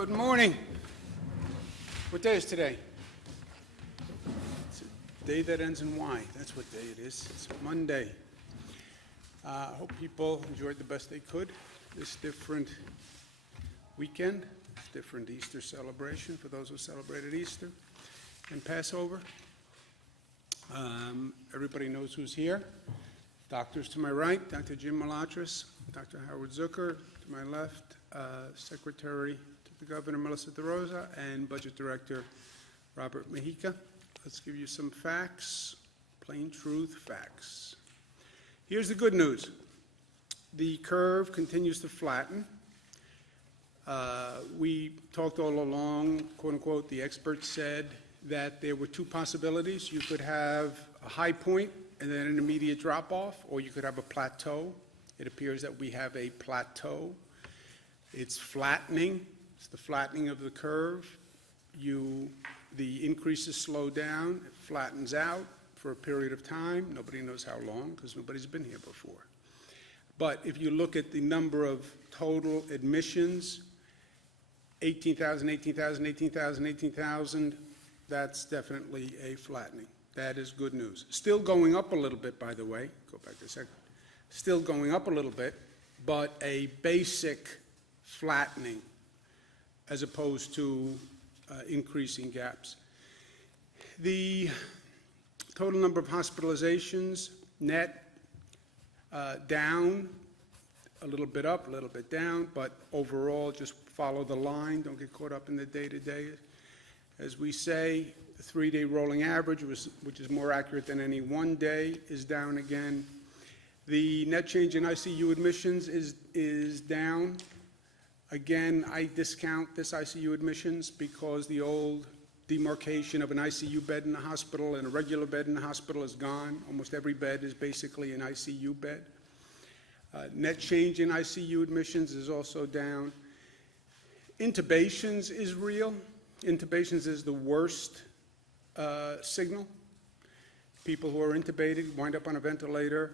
Good morning. What day is today? It's a day that ends in Y. That's what day it is. It's Monday. I hope people enjoyed the best they could this different weekend, different Easter celebration for those who celebrated Easter and Passover. Everybody knows who's here. Doctors to my right, Dr. Jim Malatras, Dr. Howard Zucker to my left, Secretary to the Governor Melissa DeRosa, and Budget Director Robert Mejica. Let's give you some facts, plain truth facts. Here's the good news. The curve continues to flatten. We talked all along, quote unquote, the experts said that there were two possibilities. You could have a high point and then an immediate drop off, or you could have a plateau. It appears that we have a plateau. It's flattening. It's the flattening of the curve. The increases slow down. It flattens out for a period of time. Nobody knows how long because nobody's been here before. But if you look at the number of total admissions, 18,000, 18,000, 18,000, 18,000, that's definitely a flattening. That is good news. Still going up a little bit, by the way. Go back a second. Still going up a little bit, but a basic flattening as opposed to increasing gaps. The total number of hospitalizations, net, down, a little bit up, a little bit down, but overall just follow the line. Don't get caught up in the day-to-day. As we say, the three-day rolling average, which is more accurate than any one day, is down again. The net change in ICU admissions is down. Again, I discount this ICU admissions because the old demarcation of an ICU bed in the hospital and a regular bed in the hospital is gone. Almost every bed is basically an ICU bed. Net change in ICU admissions is also down. Intubations is real. Intubations is the worst signal. People who are intubated wind up on a ventilator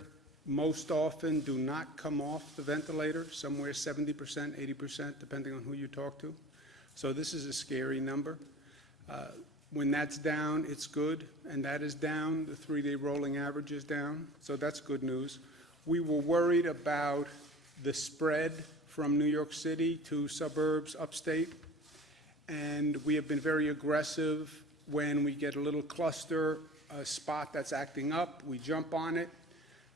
most often do not come off the ventilator, somewhere 70%, 80%, depending on who you talk to. So this is a scary number. When that's down, it's good, and that is down. The three-day rolling average is down, so that's good news. We were worried about the spread from New York City to suburbs upstate, and we have been very aggressive. When we get a little cluster, a spot that's acting up, we jump on it.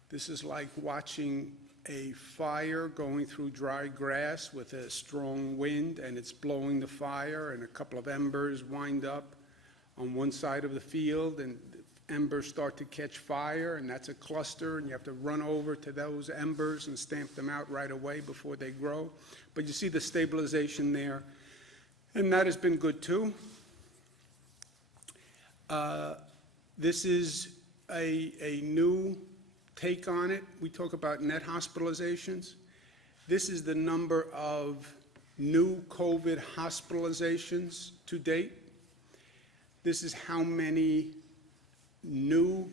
This is like watching a fire going through dry grass with a strong wind, and it's blowing the fire, and a couple of embers wind up on one side of the field, and the embers start to catch fire, and that's a cluster, and you have to run over to those embers and stamp them out right away before they grow. But you see the stabilization there, and that has been good too. This is a new take on it. We talk about net hospitalizations. This is the number of new COVID hospitalizations to date. This is how many new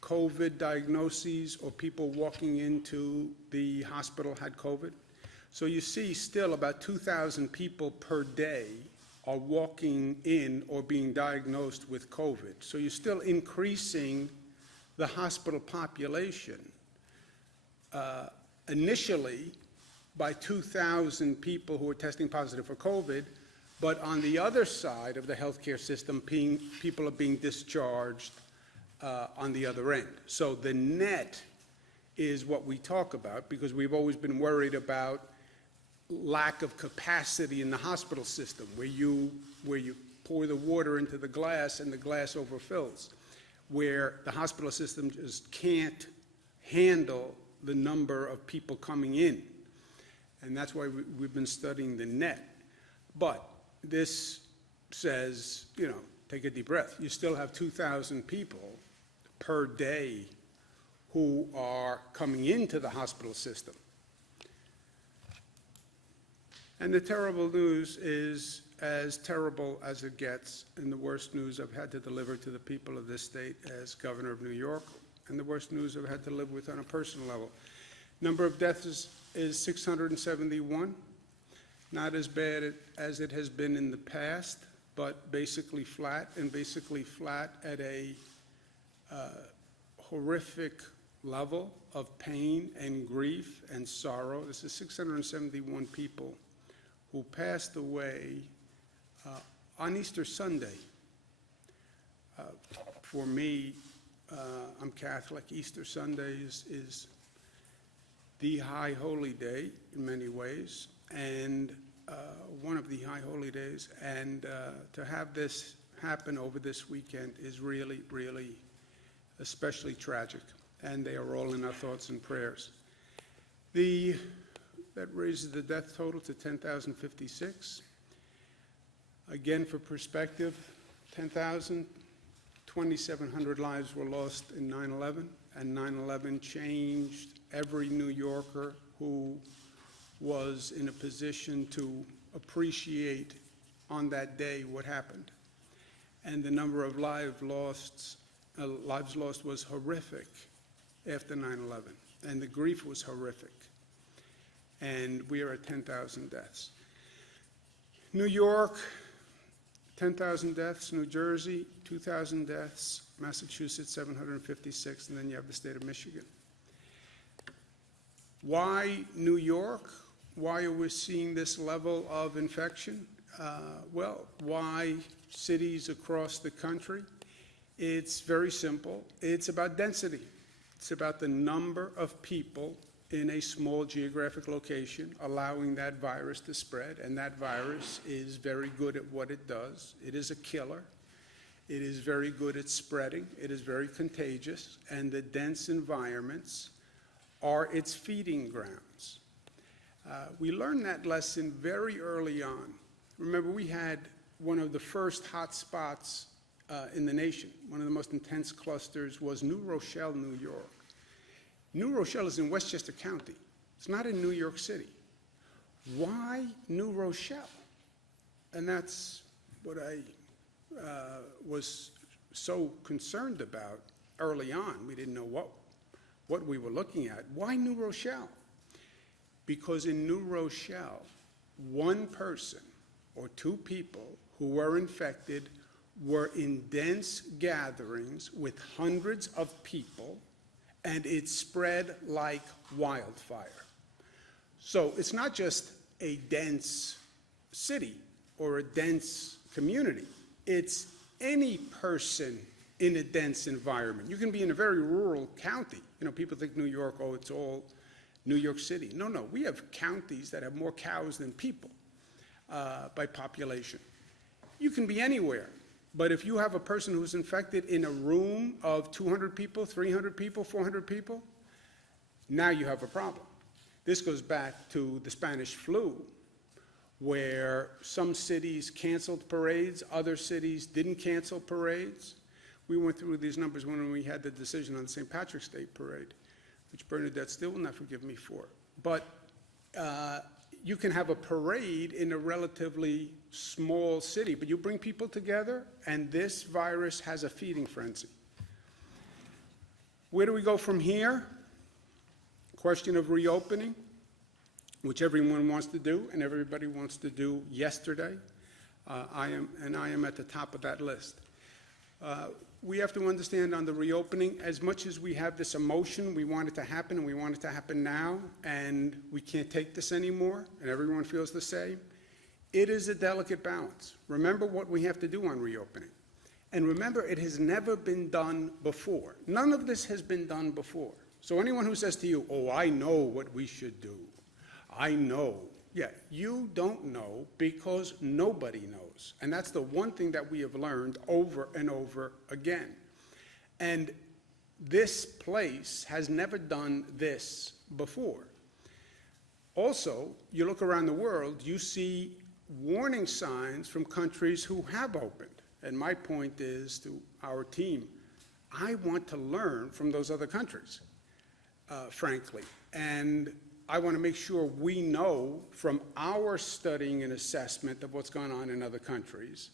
COVID diagnoses or people walking into the hospital had COVID. So you see still about 2,000 people per day are walking in or being diagnosed with COVID. So you're still increasing the hospital population initially by 2,000 people who are testing positive for COVID, but on the other side of the healthcare system, people are being discharged on the other end. So the net is what we talk about because we've always been worried about lack of capacity in the hospital system where you pour the water into the glass and the glass overfills, where the hospital system just can't handle the number of people coming in. And that's why we've been studying the net. But this says, take a deep breath. You still have 2,000 people per day who are coming into the hospital system. And the terrible news is as terrible as it gets, and the worst news I've had to deliver to the people of this state as governor of New York, and the worst news I've had to live with on a personal level. Number of deaths is 671. Not as bad as it has been in the past, but basically flat, and basically flat at a horrific level of pain and grief and sorrow. This is 671 people who passed away on Easter Sunday. For me, I'm Catholic. Easter Sunday is the high holy day in many ways, and one of the high holy days. And to have this happen over this weekend is really, really especially tragic. And they are all in our thoughts and prayers. That raises the death total to 10,056. Again, for perspective, 2,700 lives were lost in 9/11, and 9/11 changed every New Yorker who was in a position to appreciate on that day what happened. And the number of lives lost was horrific after 9/11, and the grief was horrific. And we are at 10,000 deaths. New York, 10,000 deaths. New Jersey, 2,000 deaths. Massachusetts, 756, and then you have the state of Michigan. Why New York? Why are we seeing this level of infection? Well, why cities across the country? It's very simple. It's about density. It's about the number of people in a small geographic location allowing that virus to spread, and that virus is very good at what it does. It is a killer. It is very good at spreading. It is very contagious, and the dense environments are its feeding grounds. We learned that lesson very early on. Remember, we had one of the first hot spots in the nation. One of the most intense clusters was New Rochelle, New York. New Rochelle is in Westchester County. It's not in New York City. Why New Rochelle? And that's what I was so concerned about early on. We didn't know what we were looking at. Why New Rochelle? Because in New Rochelle, one person or two people who were infected were in dense gatherings with hundreds of people, and it spread like wildfire. So it's not just a dense city or a dense community. It's any person in a dense environment. You can be in a very rural county. You know, people think New York, oh, it's all New York City. No, no, we have counties that have more cows than people by population. You can be anywhere. But if you have a person who's infected in a room of 200 people, 300 people, 400 people, now you have a problem. This goes back to the Spanish flu, where some cities canceled parades, other cities didn't cancel parades. We went through these numbers when we had the decision on the St. Patrick's Day parade, which Bernadette still will not forgive me for. But you can have a parade in a relatively small city, but you bring people together, and this virus has a feeding frenzy. Where do we go from here? Question of reopening, which everyone wants to do, and everybody wants to do yesterday. I am at the top of that list. We have to understand on the reopening, as much as we have this emotion, we want it to happen, and we want it to happen now, and we can't take this anymore, and everyone feels the same. It is a delicate balance. Remember what we have to do on reopening. And remember, it has never been done before. None of this has been done before. So anyone who says to you, oh, I know what we should do, I know. Yeah, you don't know because nobody knows. And that's the one thing that we have learned over and over again. And this place has never done this before. Also, you look around the world, you see warning signs from countries who have opened. And my point is to our team, I want to learn from those other countries, frankly. And I want to make sure we know from our studying and assessment of what's gone on in other countries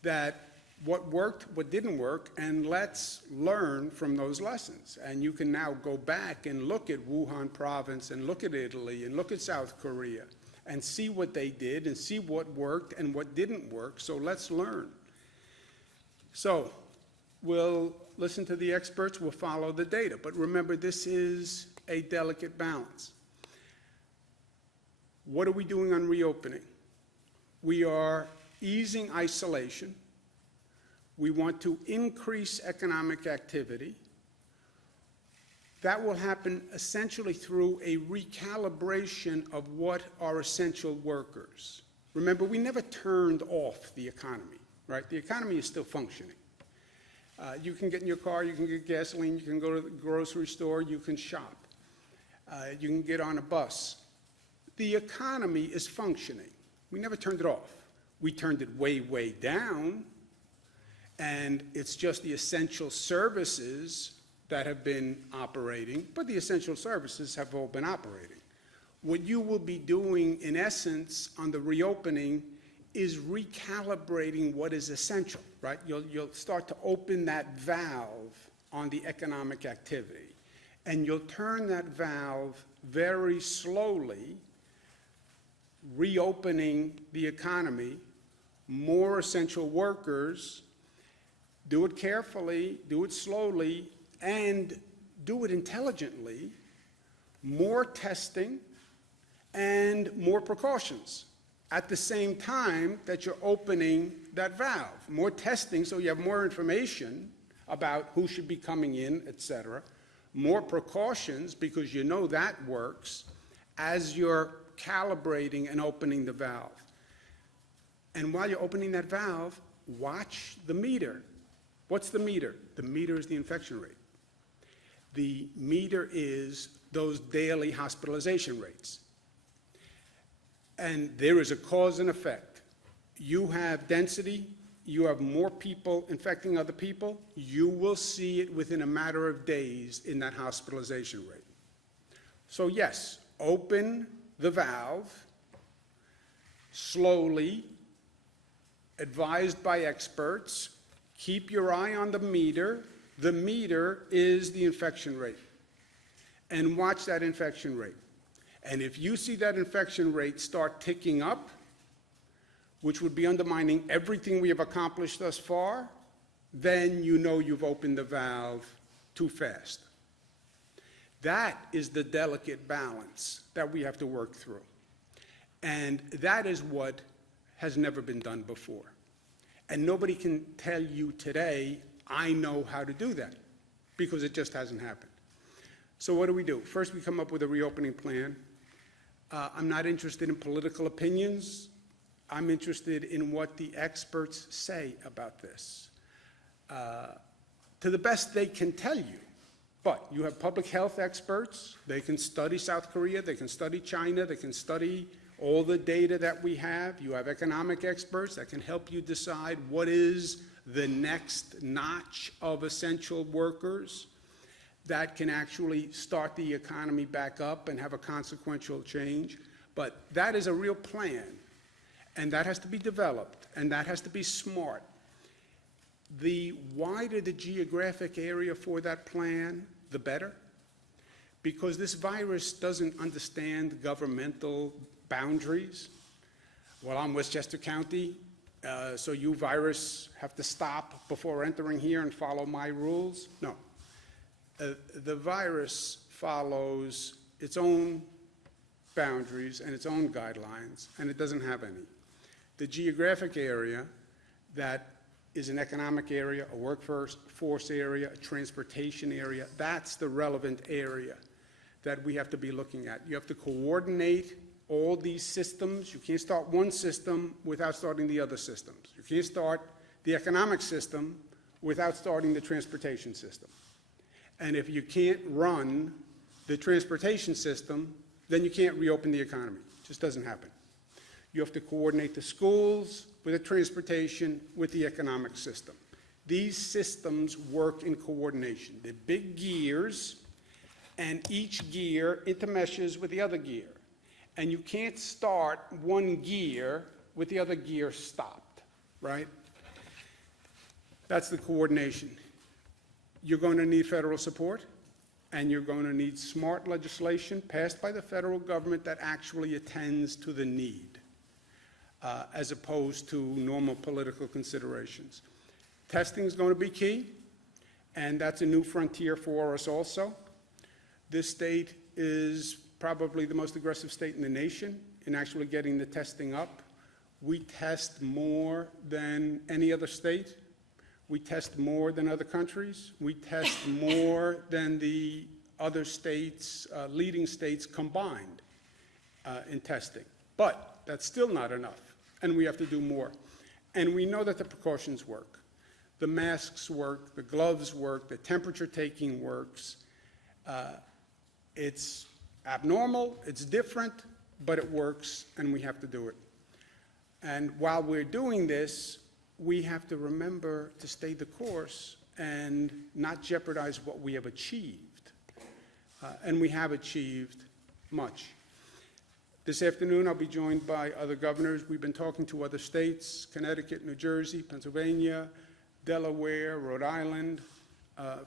that what worked, what didn't work, and let's learn from those lessons. And you can now go back and look at Wuhan province and look at Italy and look at South Korea and see what they did and see what worked and what didn't work, so let's learn. So we'll listen to the experts, we'll follow the data, but remember, this is a delicate balance. What are we doing on reopening? We are easing isolation. We want to increase economic activity. That will happen essentially through a recalibration of what are essential workers. Remember, we never turned off the economy, right? The economy is still functioning. You can get in your car, you can get gasoline, you can go to the grocery store, you can shop. You can get on a bus. The economy is functioning. We never turned it off. We turned it way, way down, and it's just the essential services that have been operating, but the essential services have all been operating. What you will be doing, in essence, on the reopening is recalibrating what is essential, right? You'll start to open that valve on the economic activity, and you'll turn that valve very slowly, reopening the economy, more essential workers. Do it carefully, do it slowly, and do it intelligently, more testing and more precautions at the same time that you're opening that valve. More testing so you have more information about who should be coming in, et cetera. More precautions because you know that works as you're calibrating and opening the valve. And while you're opening that valve, watch the meter. What's the meter? The meter is the infection rate. The meter is those daily hospitalization rates. And there is a cause and effect. You have density, you have more people infecting other people, you will see it within a matter of days in that hospitalization rate. So yes, open the valve slowly, advised by experts. Keep your eye on the meter. The meter is the infection rate. And watch that infection rate. And if you see that infection rate start ticking up, which would be undermining everything we have accomplished thus far, then you know you've opened the valve too fast. That is the delicate balance that we have to work through. And that is what has never been done before. And nobody can tell you today, I know how to do that, because it just hasn't happened. So what do? First, we come up with a reopening plan. I'm not interested in political opinions. I'm interested in what the experts say about this, to the best they can tell you. But you have public health experts. They can study South Korea. They can study China. They can study all the data that we have. You have economic experts that can help you decide what is the next notch of essential workers that can actually start the economy back up and have a consequential change. But that is a real plan, and that has to be developed, and that has to be smart. The wider the geographic area for that plan, the better, because this virus doesn't understand governmental boundaries. Well, I'm Westchester County, so you virus have to stop before entering here and follow my rules. No. The virus follows its own boundaries and its own guidelines, and it doesn't have any. The geographic area that is an economic area, a workforce area, a transportation area, that's the relevant area that we have to be looking at. You have to coordinate all these systems. You can't start one system without starting the other systems. You can't start the economic system without starting the transportation system. And if you can't run the transportation system, then you can't reopen the economy. It just doesn't happen. You have to coordinate the schools with the transportation, with the economic system. These systems work in coordination. They're big gears, and each gear intermeshes with the other gear. And you can't start one gear with the other gear stopped, right? That's the coordination. You're going to need federal support. And you're going to need smart legislation passed by the federal government that actually attends to the need, as opposed to normal political considerations. Testing is going to be key, and that's a new frontier for us also. This state is probably the most aggressive state in the nation in actually getting the testing up. We test more than any other state. We test more than other countries. We test more than the other states, leading states combined in testing. But that's still not enough, and we have to do more. And we know that the precautions work. The masks work, the gloves work, the temperature taking works. It's abnormal, it's different, but it works, and we have to do it. And while we're doing this, we have to remember to stay the course and not jeopardize what we have achieved. And we have achieved much. This afternoon, I'll be joined by other governors. We've been talking to other states, Connecticut, New Jersey, Pennsylvania, Delaware, Rhode Island,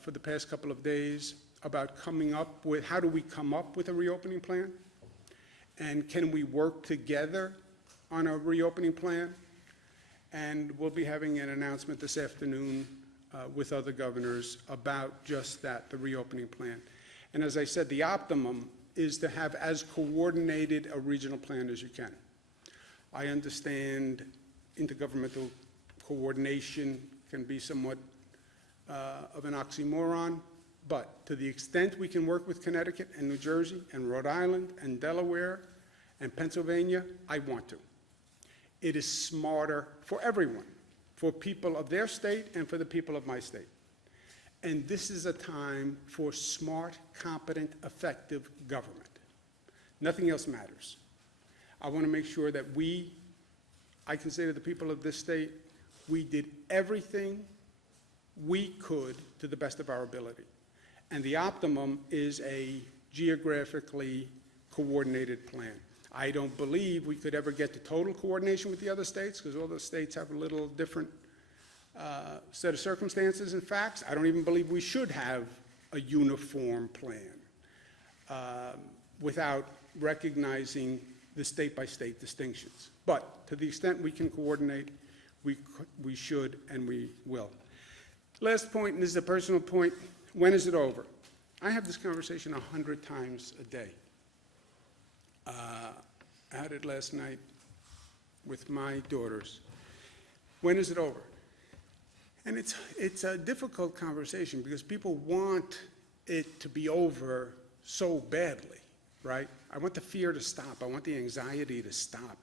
for the past couple of days about coming up with, how do we come up with a reopening plan? And can we work together on a reopening plan? And we'll be having an announcement this afternoon with other governors about just that, the reopening plan. And as I said, the optimum is to have as coordinated a regional plan as you can. I understand intergovernmental coordination can be somewhat of an oxymoron, but to the extent we can work with Connecticut and New Jersey and Rhode Island and Delaware and Pennsylvania, I want to. It is smarter for everyone, for people of their state and for the people of my state. And this is a time for smart, competent, effective government. Nothing else matters. I want to make sure that I can say to the people of this state, we did everything we could to the best of our ability. And the optimum is a geographically coordinated plan. I don't believe we could ever get to total coordination with the other states, because all the states have a little different set of circumstances and facts. I don't even believe we should have a uniform plan without recognizing the state-by-state distinctions. But to the extent we can coordinate, we should and we will. Last point, and this is a personal point, when is it over? I have this conversation 100 times a day. I had it last night with my daughters. When is it over? And it's a difficult conversation because people want it to be over so badly, right? I want the fear to stop. I want the anxiety to stop.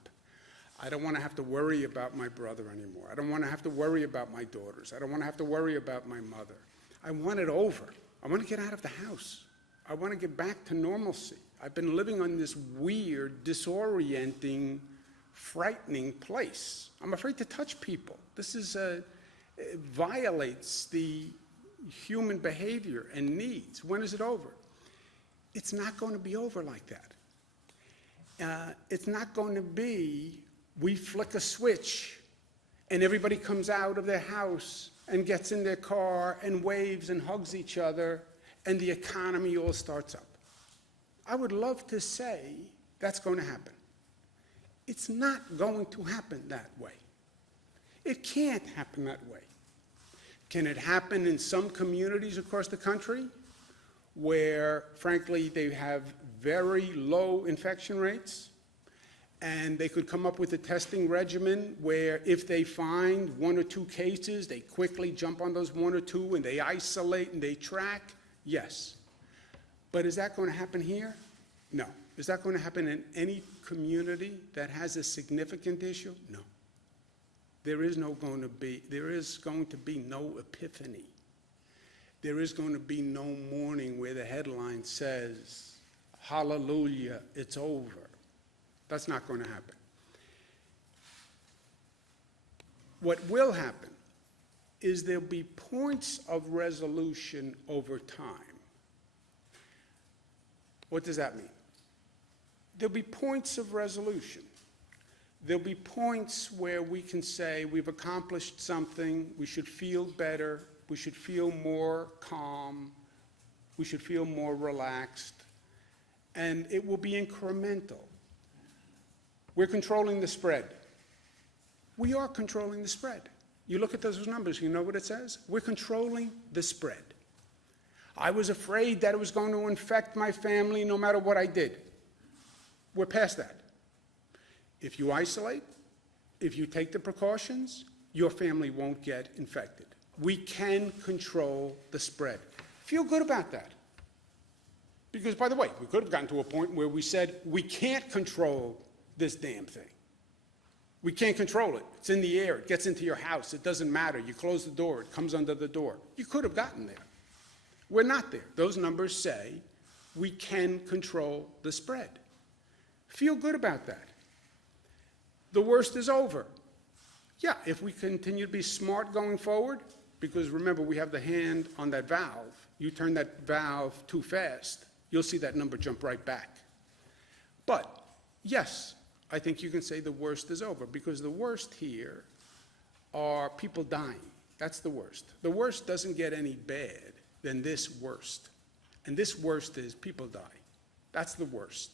I don't want to have to worry about my brother anymore. I don't want to have to worry about my daughters. I don't want to have to worry about my mother. I want it over. I want to get out of the house. I want to get back to normalcy. I've been living on this weird, disorienting, frightening place. I'm afraid to touch people. This is it violates the human behavior and needs. When is it over? It's not going to be over like that. It's not going to be we flick a switch and everybody comes out of their house and gets in their car and waves and hugs each other and the economy all starts up. I would love to say that's going to happen. It's not going to happen that way. It can't happen that way. Can it happen in some communities across the country where, frankly, they have very low infection rates, and they could come up with a testing regimen where if they find 1 or 2 cases, they quickly jump on those 1 or 2 and they isolate and they track? Yes. But is that going to happen here? No. Is that going to happen in any community that has a significant issue? No. There is going to be no epiphany. There is going to be no morning where the headline says, hallelujah, it's over. That's not going to happen. What will happen is there'll be points of resolution over time. What does that mean? There'll be points of resolution. There'll be points where we can say we've accomplished something, we should feel better, we should feel more calm, We should feel more relaxed, and it will be incremental. We're controlling the spread. We are controlling the spread. You look at those numbers, you know what it says? We're controlling the spread. I was afraid that it was going to infect my family no matter what I did. We're past that. If you isolate, if you take the precautions, your family won't get infected. We can control the spread. Feel good about that. Because, by the way, we could have gotten to a point where we said, we can't control this damn thing. We can't control it. It's in the air. It gets into your house. It doesn't matter. You close the door. It comes under the door. You could have gotten there. We're not there. Those numbers say we can control the spread. Feel good about that. The worst is over. Yeah, if we continue to be smart going forward, because remember, we have the hand on that valve. You turn that valve too fast, you'll see that number jump right back. But, yes, I think you can say the worst is over, because the worst here are people dying. That's the worst. The worst doesn't get any bad than this worst. And this worst is people die. That's the worst.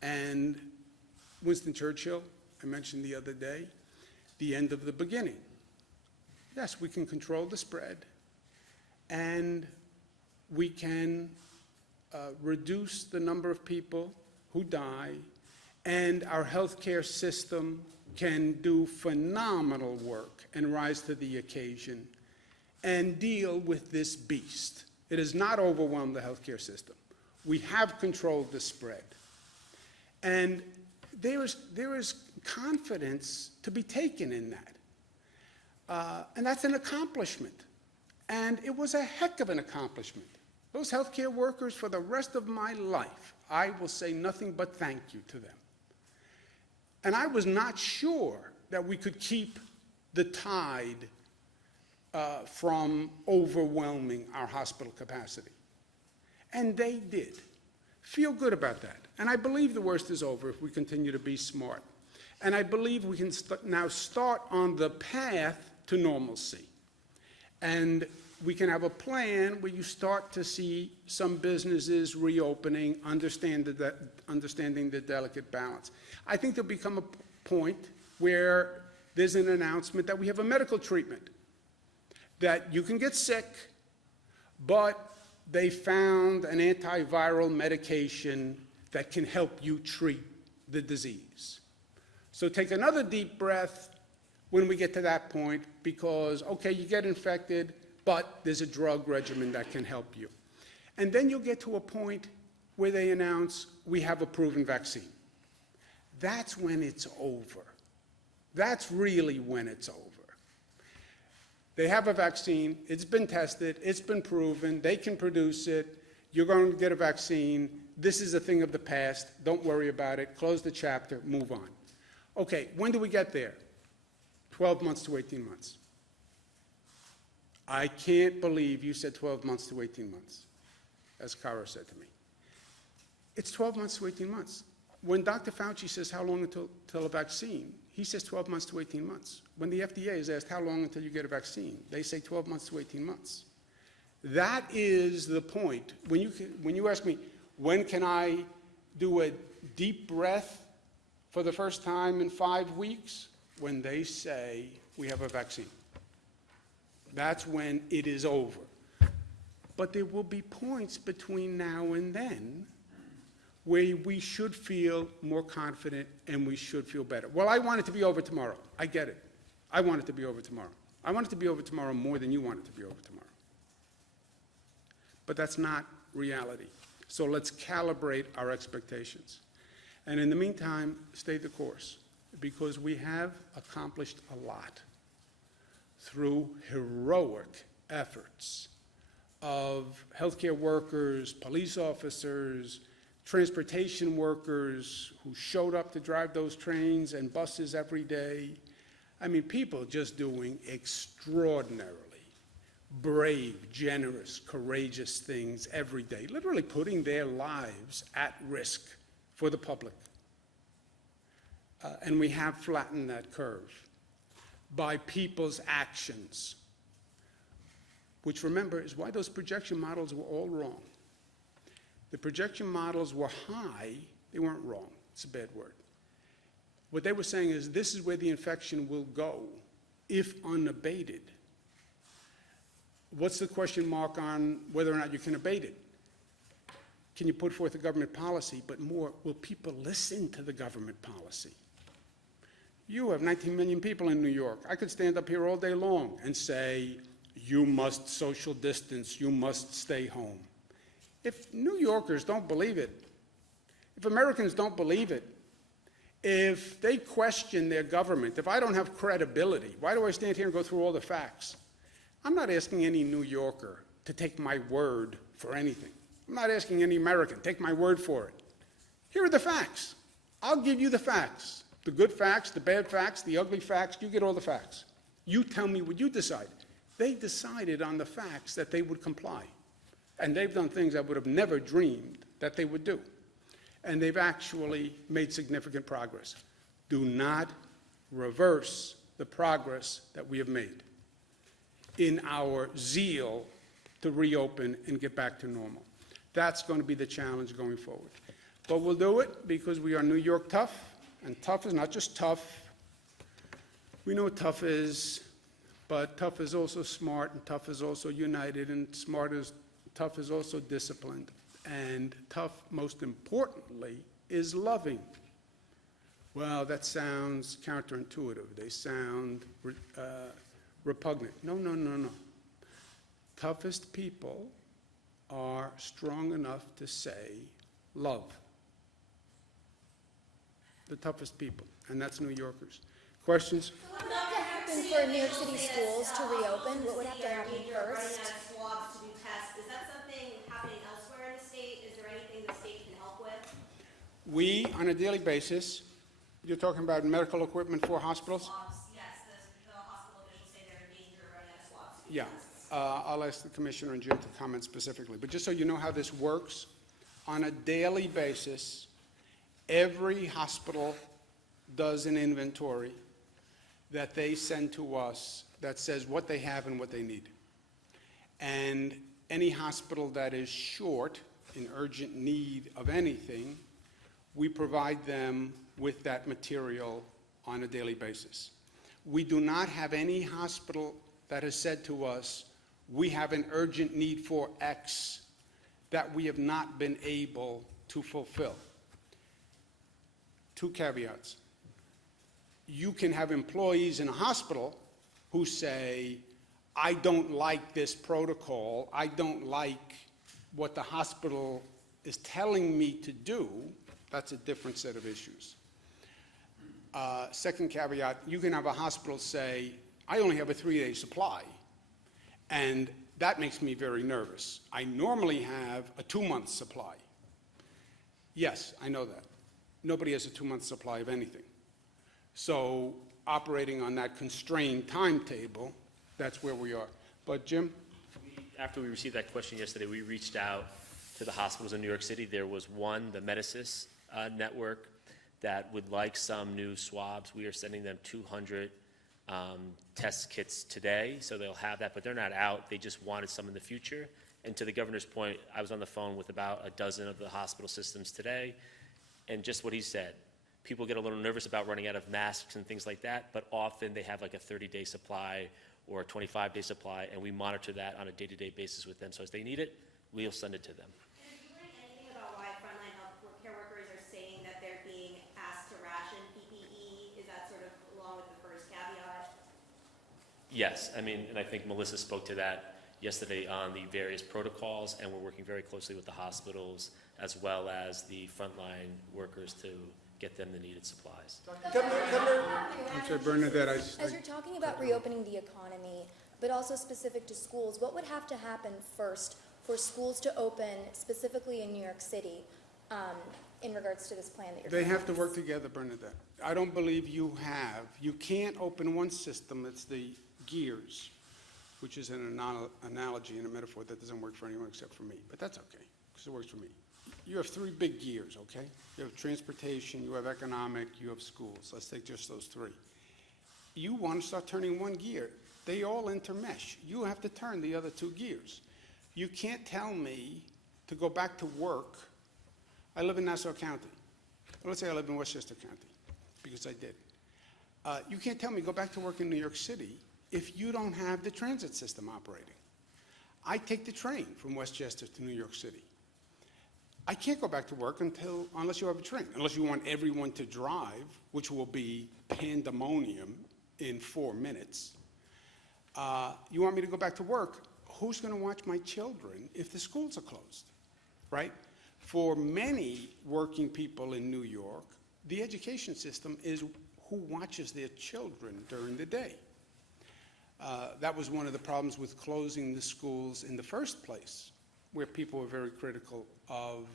And Winston Churchill, I mentioned the other day, the end of the beginning. Yes, we can control the spread, and we can reduce the number of people who die, and our healthcare system can do phenomenal work and rise to the occasion and deal with this beast. It has not overwhelmed the healthcare system. We have controlled the spread. And there is confidence to be taken in that. And that's an accomplishment. And it was a heck of an accomplishment. Those healthcare workers, for the rest of my life, I will say nothing but thank you to them. And I was not sure that we could keep the tide from overwhelming our hospital capacity. And they did. Feel good about that. And I believe the worst is over if we continue to be smart. And I believe we can now start on the path to normalcy. And we can have a plan where you start to see some businesses reopening, understanding the delicate balance. I think there'll become a point where there's an announcement that we have a medical treatment, that you can get sick, but they found an antiviral medication that can help you treat the disease. So take another deep breath when we get to that point, because, okay, you get infected, but there's a drug regimen that can help you. And then you'll get to a point where they announce, we have a proven vaccine. That's when it's over. That's really when it's over. They have a vaccine, it's been tested, it's been proven, they can produce it, you're going to get a vaccine, this is a thing of the past, don't worry about it, close the chapter, move on. Okay, when do we get there? 12 months to 18 months. I can't believe you said 12 months to 18 months, as Cara said to me. It's 12 months to 18 months. When Dr. Fauci says how long until a vaccine, he says 12 months to 18 months. When the FDA is asked how long until you get a vaccine, they say 12 months to 18 months. That is the point. When you ask me, when can I do a deep breath for the first time in 5 weeks? When they say we have a vaccine. That's when it is over. But there will be points between now and then where we should feel more confident and we should feel better. Well, I want it to be over tomorrow. I get it. I want it to be over tomorrow. I want it to be over tomorrow more than you want it to be over tomorrow. But that's not reality. So let's calibrate our expectations. And in the meantime, stay the course, because we have accomplished a lot through heroic efforts of healthcare workers, police officers, transportation workers who showed up to drive those trains and buses every day. I mean, people just doing extraordinarily brave, generous, courageous things every day, literally putting their lives at risk for the public. And we have flattened that curve by people's actions. which, remember, is why those projection models were all wrong. The projection models were high, they weren't wrong, it's a bad word. What they were saying is this is where the infection will go if unabated. What's the question mark on whether or not you can abate it? Can you put forth a government policy, but more, will people listen to the government policy? You have 19 million people in New York. I could stand up here all day long and say, you must social distance, you must stay home. If New Yorkers don't believe it, if Americans don't believe it, if they question their government, if I don't have credibility, why do I stand here and go through all the facts? I'm not asking any New Yorker to take my word for anything. I'm not asking any American, take my word for it. Here are the facts. I'll give you the facts. The good facts, the bad facts, the ugly facts, you get all the facts. You tell me what you decide. They decided on the facts that they would comply. And they've done things I would have never dreamed that they would do. And they've actually made significant progress. Do not reverse the progress that we have made in our zeal to reopen and get back to normal. That's going to be the challenge going forward. But we'll do it because we are New York tough, and tough is not just tough. We know what tough is, but tough is also smart, and tough is also united, and tough is also disciplined. And tough, most importantly, is loving. Well, that sounds counterintuitive. They sound repugnant. No, no, no, no. Toughest people are strong enough to say love. The toughest people, and that's New Yorkers. Questions? So what would have to happen for New York City schools to reopen? What would have to happen first? Swabs to do tests. Is that something happening elsewhere in the state? Is there anything the state can help with? We, on a daily basis, you're talking about medical equipment for hospitals? Swabs, yes. The hospital officials say they're in danger of running out of swabs to do Yeah. tests. I'll ask the Commissioner and Jim to comment specifically. But just so you know how this works, on a daily basis, every hospital does an inventory that they send to us that says what they have and what they need. And any hospital that is short, in urgent need of anything, we provide them with that material on a daily basis. We do not have any hospital that has said to us, we have an urgent need for X that we have not been able to fulfill. Two caveats. You can have employees in a hospital who say, I don't like this protocol, I don't like what the hospital is telling me to do. That's a different set of issues. Second caveat, you can have a hospital say, I only have a 3-day supply, and that makes me very nervous. I normally have a 2-month supply. Yes, I know that. Nobody has a 2-month supply of anything. So operating on that constrained timetable, that's where we are. But Jim? After we received that question yesterday, we reached out to the hospitals in New York City. There was one, the Medicis network, that would like some new swabs. We are sending them 200 test kits today, so they'll have that, but they're not out. They just wanted some in the future. And to the governor's point, I was on the phone with about a dozen of the hospital systems today, and just what he said. People get a little nervous about running out of masks and things like that, but often they have like a 30-day supply or a 25-day supply, and we monitor that on a day-to-day basis with them. So as they need it, we'll send it to them. And are you learning anything about why frontline healthcare workers are saying that they're being asked to ration PPE? Is that sort of along with the first caveat? Yes, I mean, and I think Melissa spoke to that yesterday on the various protocols, and we're working very closely with the hospitals as well as the frontline workers to get them the needed supplies. I'm sorry, Bernadette, As you're talking about reopening the economy, but also specific to schools, what would have to happen first for schools to open, specifically in New York City, in regards to this plan that you're they talking have to about? work together, Bernadette. I don't believe you can't open one system, it's the gears, which is an analogy and a metaphor that doesn't work for anyone except for me, but that's okay, because it works for me. You have 3 big gears, okay? You have transportation, you have economic, you have schools. Let's take just those 3. You want to start turning one gear. they all intermesh. You have to turn the other two gears. You can't tell me to go back to work. I live in Nassau County. Let's say I live in Westchester County, because I did. You can't tell me go back to work in New York City if you don't have the transit system operating. I take the train from Westchester to New York City. I can't go back to work unless you have a train, unless you want everyone to drive, which will be pandemonium in 4 minutes. You want me to go back to work? Who's going to watch my children if the schools are closed, right? For many working people in New York, the education system is who watches their children during the day. That was one of the problems with closing the schools in the first place, where people were very critical of,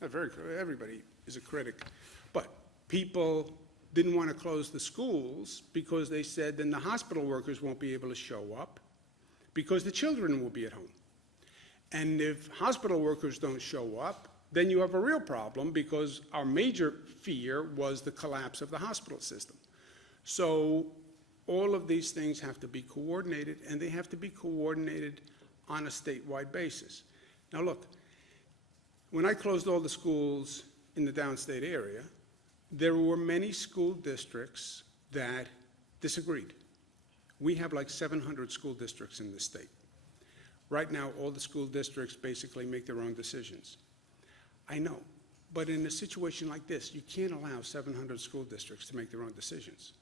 everybody is a critic, but people didn't want to close the schools because they said then the hospital workers won't be able to show up because the children will be at home. And if hospital workers don't show up, then you have a real problem, because our major fear was the collapse of the hospital system. So all of these things have to be coordinated, and they have to be coordinated on a statewide basis. Now look, when I closed all the schools in the downstate area, there were many school districts that disagreed. We have like 700 school districts in the state. Right now, all the school districts basically make their own decisions. I know, but in a situation like this, you can't allow 700 school districts to make their own decisions.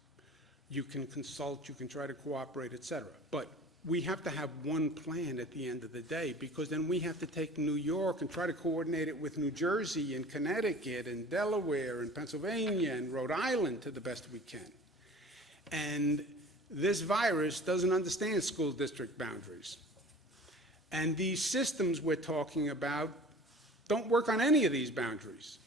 You can consult, you can try to cooperate, et cetera, but we have to have one plan at the end of the day, because then we have to take New York and try to coordinate it with New Jersey and Connecticut and Delaware and Pennsylvania and Rhode Island to the best we can. And this virus doesn't understand school district boundaries. And these systems we're talking about don't work on any of these boundaries.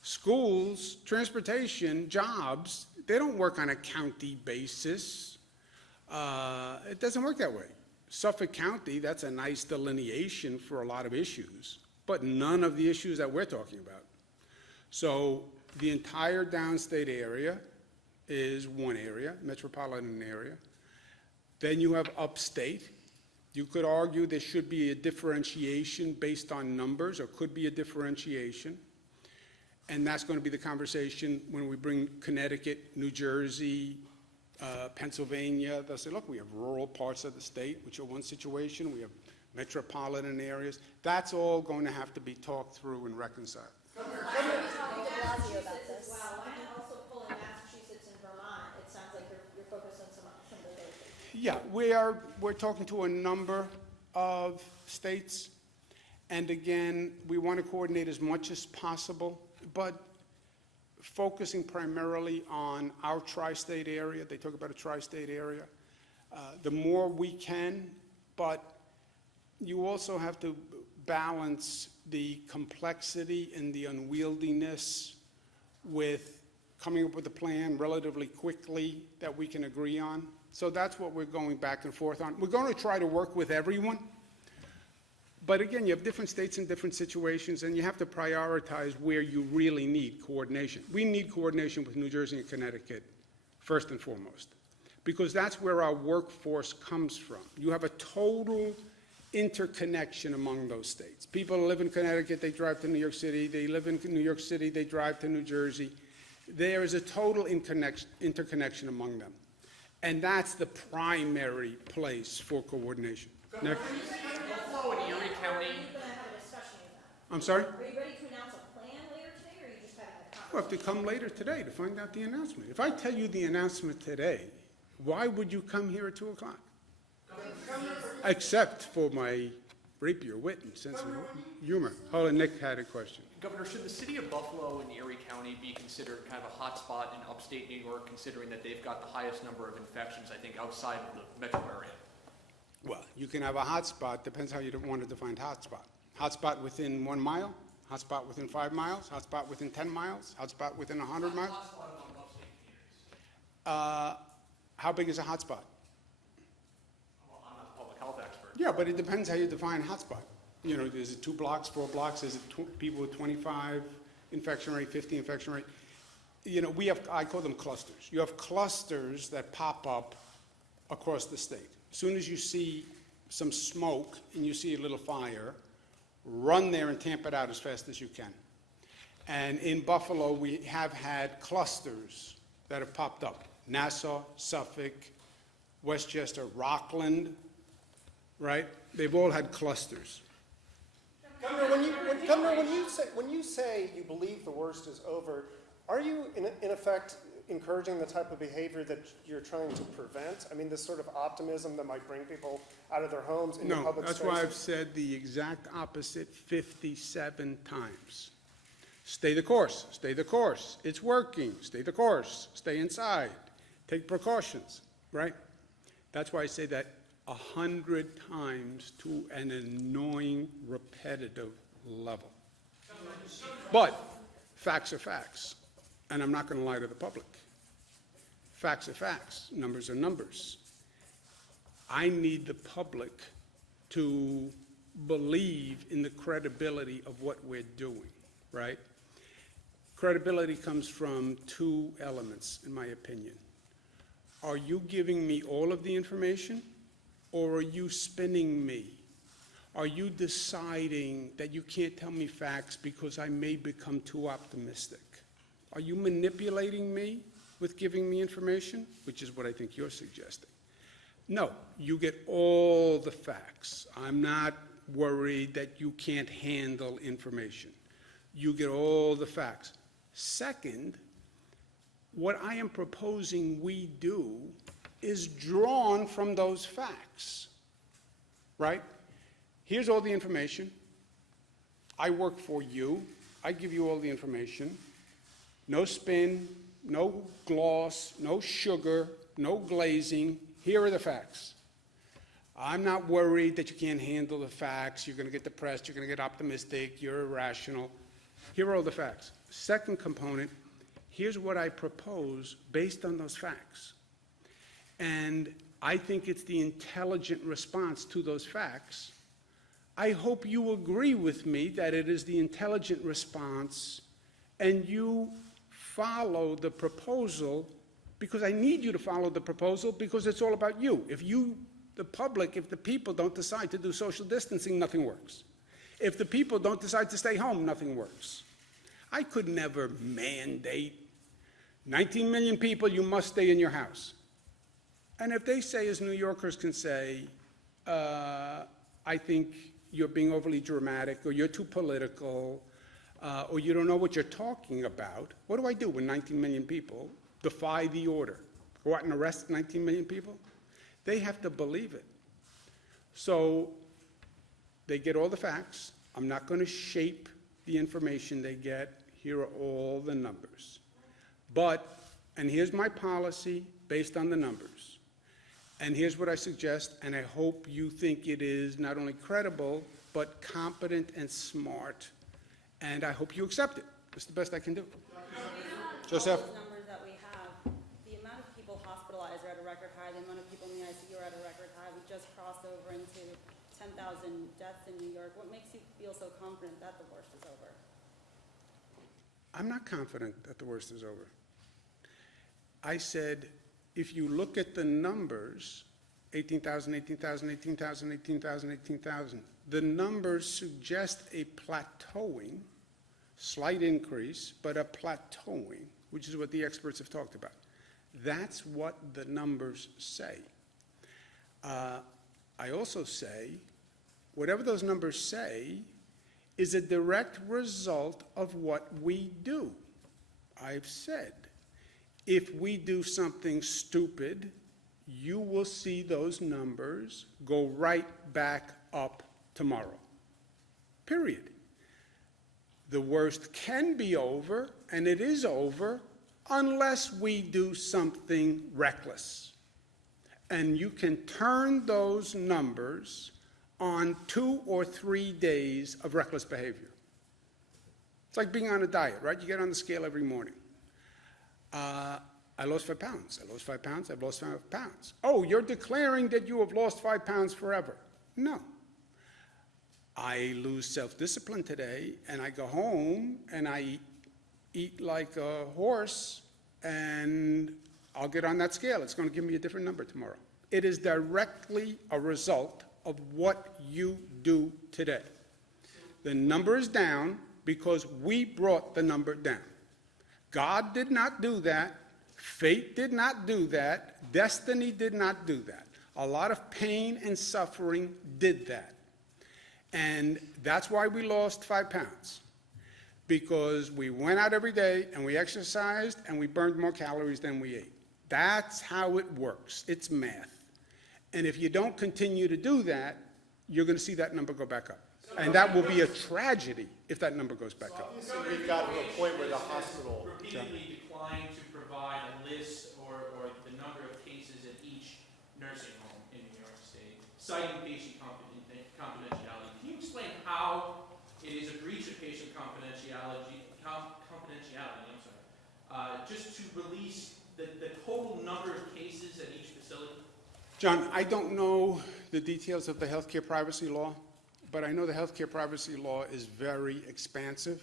Schools, transportation, jobs, they don't work on a county basis. It doesn't work that way. Suffolk County, that's a nice delineation for a lot of issues, but none of the issues that we're talking about. So the entire downstate area is one area, metropolitan area. Then you have upstate. You could argue there should be a differentiation based on numbers, or could be a differentiation. And that's going to be the conversation when we bring Connecticut, New Jersey, Pennsylvania. They'll say, look, we have rural parts of the state, which are one situation. We have metropolitan areas. That's all going to have to be talked through and reconciled. When we talk to de Blasio about this. Well, why not also pull in Massachusetts and Vermont? It sounds like you're focused on some of those other things. Yeah, we're talking to a number of states. And again, we want to coordinate as much as possible, but focusing primarily on our tri-state area. They talk about a tri-state area. The more we can, but you also have to balance the complexity and the unwieldiness with coming up with a plan relatively quickly that we can agree on. So that's what we're going back and forth on. We're going to try to work with everyone. But again, you have different states in different situations, and you have to prioritize where you really need coordination. We need coordination with New Jersey and Connecticut, first and foremost, because that's where our workforce comes from. You have a total interconnection among those states. People live in Connecticut, they drive to New York City. They live in New York City, they drive to New Jersey. There is a total interconnection among them. And that's the primary place for coordination. Next. Buffalo and Erie County. Are you going to have a discussion with that? I'm sorry? Are you ready to announce a plan later today, or are you just having a conversation? Well, have to come later today to find out the announcement. If I tell you the announcement today, why would you come here at 2 o'clock? Except for my rapier wit and sense of humor. Hold on, Nick had a question. Governor, should the city of Buffalo and Erie County be considered kind of a hotspot in upstate New York, considering that they've got the highest number of infections, I think, outside of the metro area? Well, you can have a hotspot, depends how you want to define hotspot. Hotspot within 1 mile, hotspot within 5 miles, hotspot within 10 miles, hotspot within 100 miles. Hotspot among upstate communities. How big is a hotspot? Well, I'm not a public health expert. Yeah, but it depends how you define hotspot. You know, is it 2 blocks, 4 blocks? Is it people with 25 infection rate, 50 infection rate? You know, I call them clusters. You have clusters that pop up across the state. As soon as you see some smoke and you see a little fire, run there and tamp it out as fast as you can. And in Buffalo, we have had clusters that have popped up. Nassau, Suffolk, Westchester, Rockland, right? They've all had clusters. Governor, when you say you believe the worst is over, are you in effect encouraging the type of behavior that you're trying to prevent? I mean, this sort of optimism that might bring people out of their homes into No, public that's spaces? why I've said the exact opposite 57 times. Stay the course, stay the course. It's working, stay the course, stay inside, take precautions, right? That's why I say that 100 times to an annoying, repetitive level. But facts are facts, and I'm not going to lie to the public. Facts are facts, numbers are numbers. I need the public to believe in the credibility of what we're doing, right? Credibility comes from two elements, in my opinion. Are you giving me all of the information, or are you spinning me? Are you deciding that you can't tell me facts because I may become too optimistic? Are you manipulating me with giving me information, which is what I think you're suggesting? No, you get all the facts. I'm not worried that you can't handle information. You get all the facts. Second, what I am proposing we do is drawn from those facts, right? Here's all the information. I work for you. I give you all the information. No spin, no gloss, no sugar, no glazing. Here are the facts. I'm not worried that you can't handle the facts. You're going to get depressed. You're going to get optimistic. You're irrational. Here are all the facts. Second component, here's what I propose based on those facts. And I think it's the intelligent response to those facts. I hope you agree with me that it is the intelligent response and you follow the proposal, because I need you to follow the proposal because it's all about you. If you, the public, if the people don't decide to do social distancing, nothing works. If the people don't decide to stay home, nothing works. I could never mandate 19 million people, you must stay in your house. And if they say, as New Yorkers can say, I think you're being overly dramatic, or you're too political, or you don't know what you're talking about, what do I do when 19 million people defy the order? Go out and arrest 19 million people? They have to believe it. So they get all the facts. I'm not going to shape the information they get. Here are all the numbers. But, and here's my policy based on the numbers. And here's what I suggest, and I hope you think it is not only credible, but competent and smart. And I hope you accept it. It's the best I can do. Joseph? All those numbers that we have, the amount of people hospitalized are at a record high, the amount of people in the ICU are at a record high. We just crossed over into 10,000 deaths in New York. What makes you feel so confident that the worst is over? I'm not confident that the worst is over. I said, if you look at the numbers, 18,000, 18,000, 18,000, 18,000, 18,000, the numbers suggest a plateauing, slight increase, but a plateauing, which is what the experts have talked about. That's what the numbers say. I also say, whatever those numbers say is a direct result of what we do. I've said, if we do something stupid, you will see those numbers go right back up tomorrow. Period. The worst can be over, and it is over, unless we do something reckless. And you can turn those numbers on 2 or 3 days of reckless behavior. It's like being on a diet, right? You get on the scale every morning. I lost 5 pounds. I lost 5 pounds. I've lost 5 pounds. Oh, you're declaring that you have lost 5 pounds forever. No. I lose self-discipline today, and I go home, and I eat like a horse, and I'll get on that scale. It's going to give me a different number tomorrow. It is directly a result of what you do today. The number is down because we brought the number down. God did not do that. Fate did not do that. Destiny did not do that. A lot of pain and suffering did that. And that's why we lost 5 pounds. Because we went out every day and we exercised and we burned more calories than we ate. That's how it works. It's math. And if you don't continue to do that, you're going to see that number go back up. And that will be a tragedy if that number goes back up. Obviously, we've gotten to a point where the hospital. Repeatedly declined to provide a list or the number of cases at each nursing home in New York State, citing patient confidentiality. Can you explain how it is a breach of patient confidentiality, just to release the total number of cases at each facility? John, I don't know the details of the healthcare privacy law, but I know the healthcare privacy law is very expansive,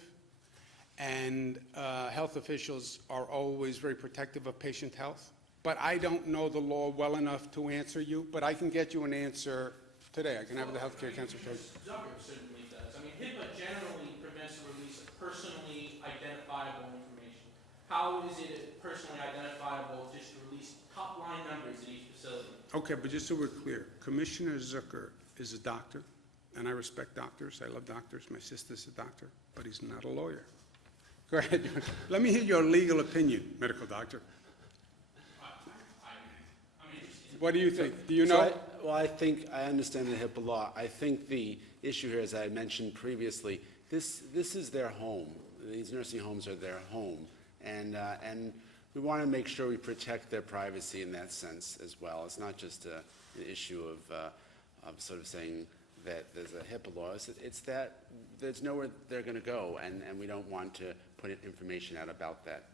and health officials are always very protective of patient health. But I don't know the law well enough to answer you, but I can get you an answer today. I can have the healthcare counsel tell you. Zucker certainly does. I mean, HIPAA generally prevents the release of personally identifiable information. How is it personally identifiable just to release top-line numbers at each facility? Okay, but just so we're clear, Commissioner Zucker is a doctor, and I respect doctors. I love doctors. My sister's a doctor, but he's not a lawyer. Go ahead. Let me hear your legal opinion, medical doctor. I'm interested. What do you think? Do you know? I think I understand the HIPAA law. I think the issue here, as I mentioned previously, this is their home. These nursing homes are their home, and we want to make sure we protect their privacy in that sense as well. It's not just an issue of sort of saying that there's a HIPAA law. It's that there's nowhere they're going to go, and we don't want to put information out about that.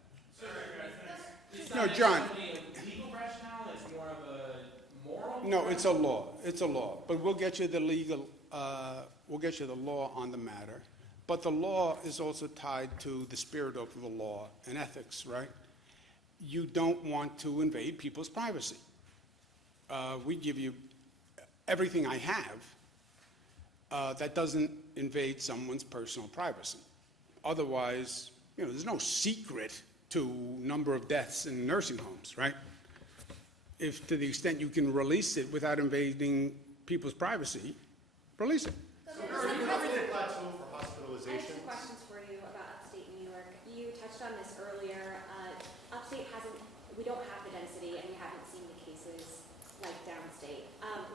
No, John. A legal rationale is more of a moral? No, it's a law. It's a law. But we'll get you the legal, we'll get you the law on the matter. But the law is also tied to the spirit of the law and ethics, right? You don't want to invade people's privacy. We give you everything I have that doesn't invade someone's personal privacy. Otherwise, there's no secret to number of deaths in nursing homes, right? If to the extent you can release it without invading people's privacy, release it. Are you having a plateau for I have hospitalization? some questions for you about upstate New York. You touched on this earlier. Upstate we don't have the density and we haven't seen the cases like downstate.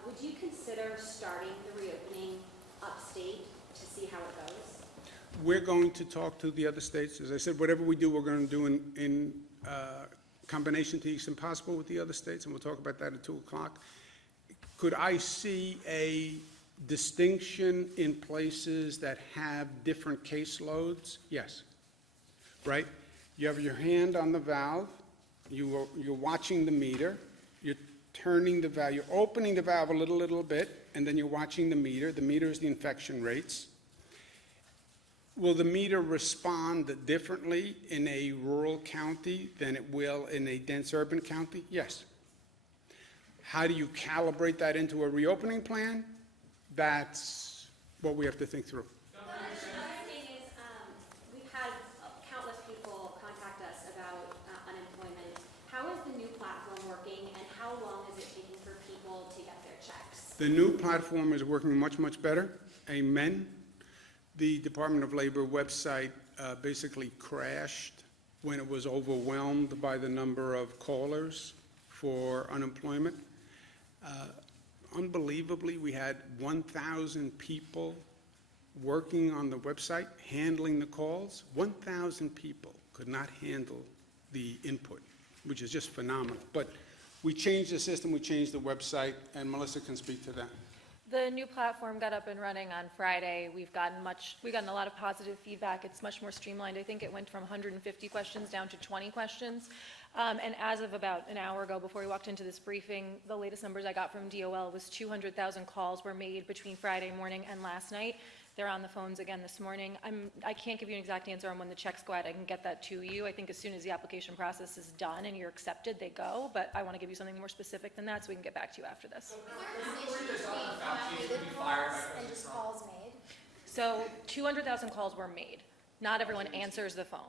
Would you consider starting the reopening upstate to see how it goes? We're going to talk to the other states. As I said, whatever we do, we're going to do in combination to the extent possible with the other states, and we'll talk about that at 2 o'clock. Could I see a distinction in places that have different caseloads? Yes. Right? You have your hand on the valve. You're watching the meter. You're turning the valve. You're opening the valve a little bit, and then you're watching the meter. The meter is the infection rates. Will the meter respond differently in a rural county than it will in a dense urban county? Yes. How do you calibrate that into a reopening plan? That's what we have to think through. Another thing is, we've had countless people contact us about unemployment. How is the new platform working, and how long is it taking for people to get their checks? The new platform is working much better. Amen. The Department of Labor website basically crashed when it was overwhelmed by the number of callers for unemployment. Unbelievably, we had 1,000 people working on the website, handling the calls. 1,000 people could not handle the input, which is just phenomenal. But we changed the system, we changed the website, and Melissa can speak to that. The new platform got up and running on Friday. We've gotten a lot of positive feedback. It's much more streamlined. I think it went from 150 questions down to 20 questions. And as of about an hour ago, before we walked into this briefing, the latest numbers I got from DOL was 200,000 calls were made between Friday morning and last night. They're on the phones again this morning. I can't give you an exact answer on when the checks go out. I can get that to you. I think as soon as the application process is done and you're accepted, they go. But I want to give you something more specific than that so we can get back to you after this. And just calls made? So 200,000 calls were made. Not everyone answers the phone.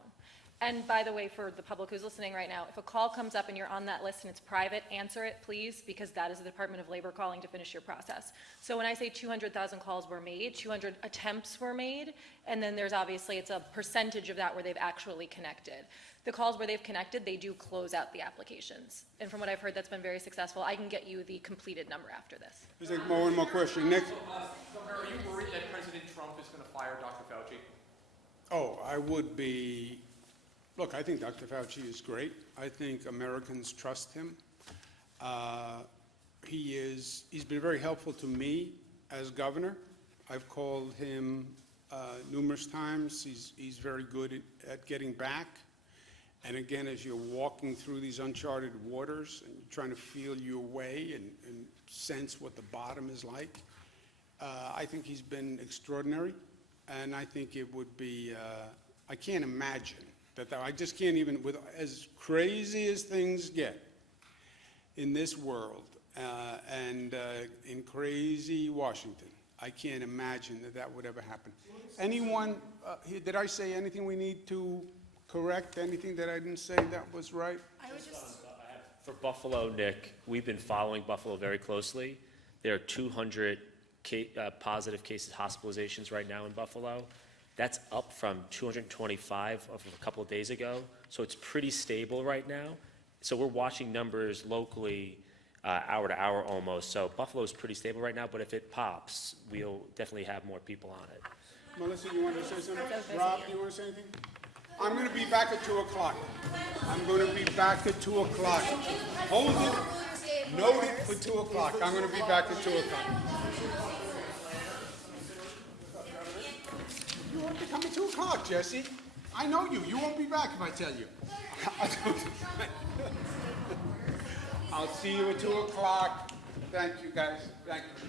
And by the way, for the public who's listening right now, if a call comes up and you're on that list and it's private, answer it, please, because that is the Department of Labor calling to finish your process. So when I say 200,000 calls were made, 200 attempts were made, and then there's obviously, it's a percentage of that where they've actually connected. The calls where they've connected, they do close out the applications. And from what I've heard, that's been very successful. I can get you the completed number after this. There's one more question. Nick? Governor, are you worried that President Trump is going to fire Dr. Fauci? Oh, I would be. Look, I think Dr. Fauci is great. I think Americans trust him. He's been very helpful to me as governor. I've called him numerous times. He's very good at getting back. And again, as you're walking through these uncharted waters and you're trying to feel your way and sense what the bottom is like, I think he's been extraordinary. And I think it would be, I can't imagine I just can't even, with as crazy as things get in this world and in crazy Washington, I can't imagine that would ever happen. Anyone, did I say anything we need to correct? Anything that I didn't say that was right? I would just... For Buffalo, Nick, we've been following Buffalo very closely. There are 200 positive cases, hospitalizations right now in Buffalo. That's up from 225 of a couple of days ago. So it's pretty stable right now. So we're watching numbers locally hour to hour almost. So Buffalo's pretty stable right now, but if it pops, we'll definitely have more people on it. Melissa, you want to say something? Rob, you want to say anything? I'm going to be back at 2 o'clock. I'm going to be back at 2 o'clock. Hold it. Note it for 2 o'clock. I'm going to be back at 2 o'clock. You won't be coming 2 o'clock, Jesse. I know you. You won't be back if I tell you. I'll see you at 2 o'clock. Thank you, guys. Thank you.